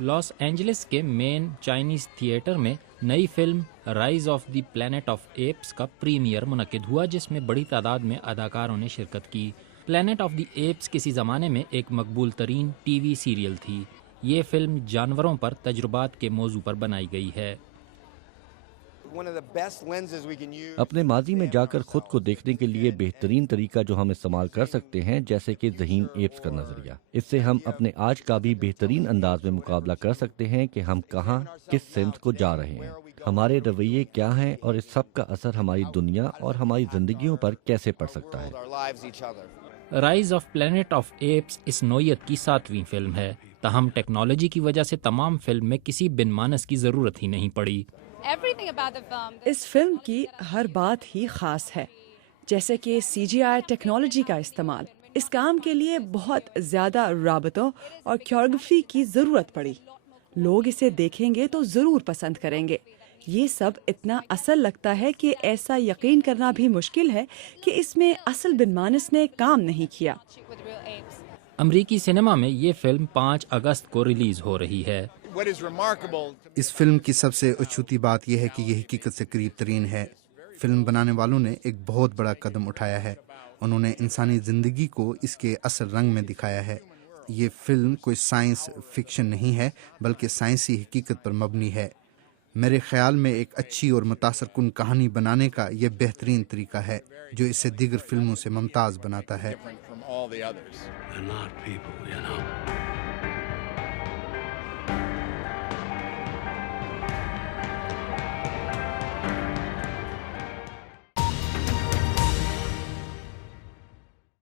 Los Angeles کے مین Chinese theatre میں نئی film Rise of the Planet of Apes کا پریمیئر منعقد ہوا، جس میں بڑی تعداد میں اداکاروں نے شرکت کی۔ پلانٹ آف دی ایپس کسی زمانے میں ایک مقبول ترین ٹی وی سیریل تھی۔ یہ فلم جانوروں پر تجربات کے موضوع پر بنائی گئی ہے۔ اپنے ماضی میں جا کر خود کو دیکھنے کے لیے بہترین طریقہ جو ہم استعمال کر سکتے ہیں، جیسے کہ ذہین ایپس کا نظریہ، اس سے ہم اپنے آج کا بھی بہترین انداز میں مقابلہ کر سکتے ہیں کہ ہم کہاں کس سمت کو جا رہے ہیں، ہمارے رویے کیا ہیں اور اس سب کا اثر ہماری دنیا اور ہماری زندگیوں پر کیسے پڑ سکتا ہے۔ Rise of planet of apes اس نوعیت کی 7ویں فلم ہے، تاہم ٹیکنالوجی کی وجہ سے تمام فلم میں کسی بن مانس کی ضرورت ہی نہیں پڑی۔ اس فلم کی ہر بات ہی خاص ہے، جیسے کہ CGI ٹیکنالوجی کا استعمال۔ اس کام کے لیے بہت زیادہ رابطوں اور کوریوگرافی کی ضرورت پڑی۔ لوگ اسے دیکھیں گے تو ضرور پسند کریں گے۔ یہ سب اتنا اصل لگتا ہے کہ ایسا یقین کرنا بھی مشکل ہے کہ اس میں اصل بن مانس نے کام نہیں کیا۔ امریکی سنیما میں یہ فلم 5 اگست کو ریلیز ہو رہی ہے۔ اس فلم کی سب سے اچھوتی بات یہ ہے کہ یہ حقیقت سے قریب ترین ہے۔ فلم بنانے والوں نے ایک بہت بڑا قدم اٹھایا ہے، انہوں نے انسانی زندگی کو اس کے اصل رنگ میں دکھایا ہے۔ یہ فلم کوئی سائنس فکشن نہیں ہے، بلکہ سائنسی حقیقت پر مبنی ہے۔ میرے خیال میں ایک اچھی اور متاثر کن کہانی بنانے کا یہ بہترین طریقہ ہے جو اسے دیگر فلموں سے ممتاز بناتا ہے۔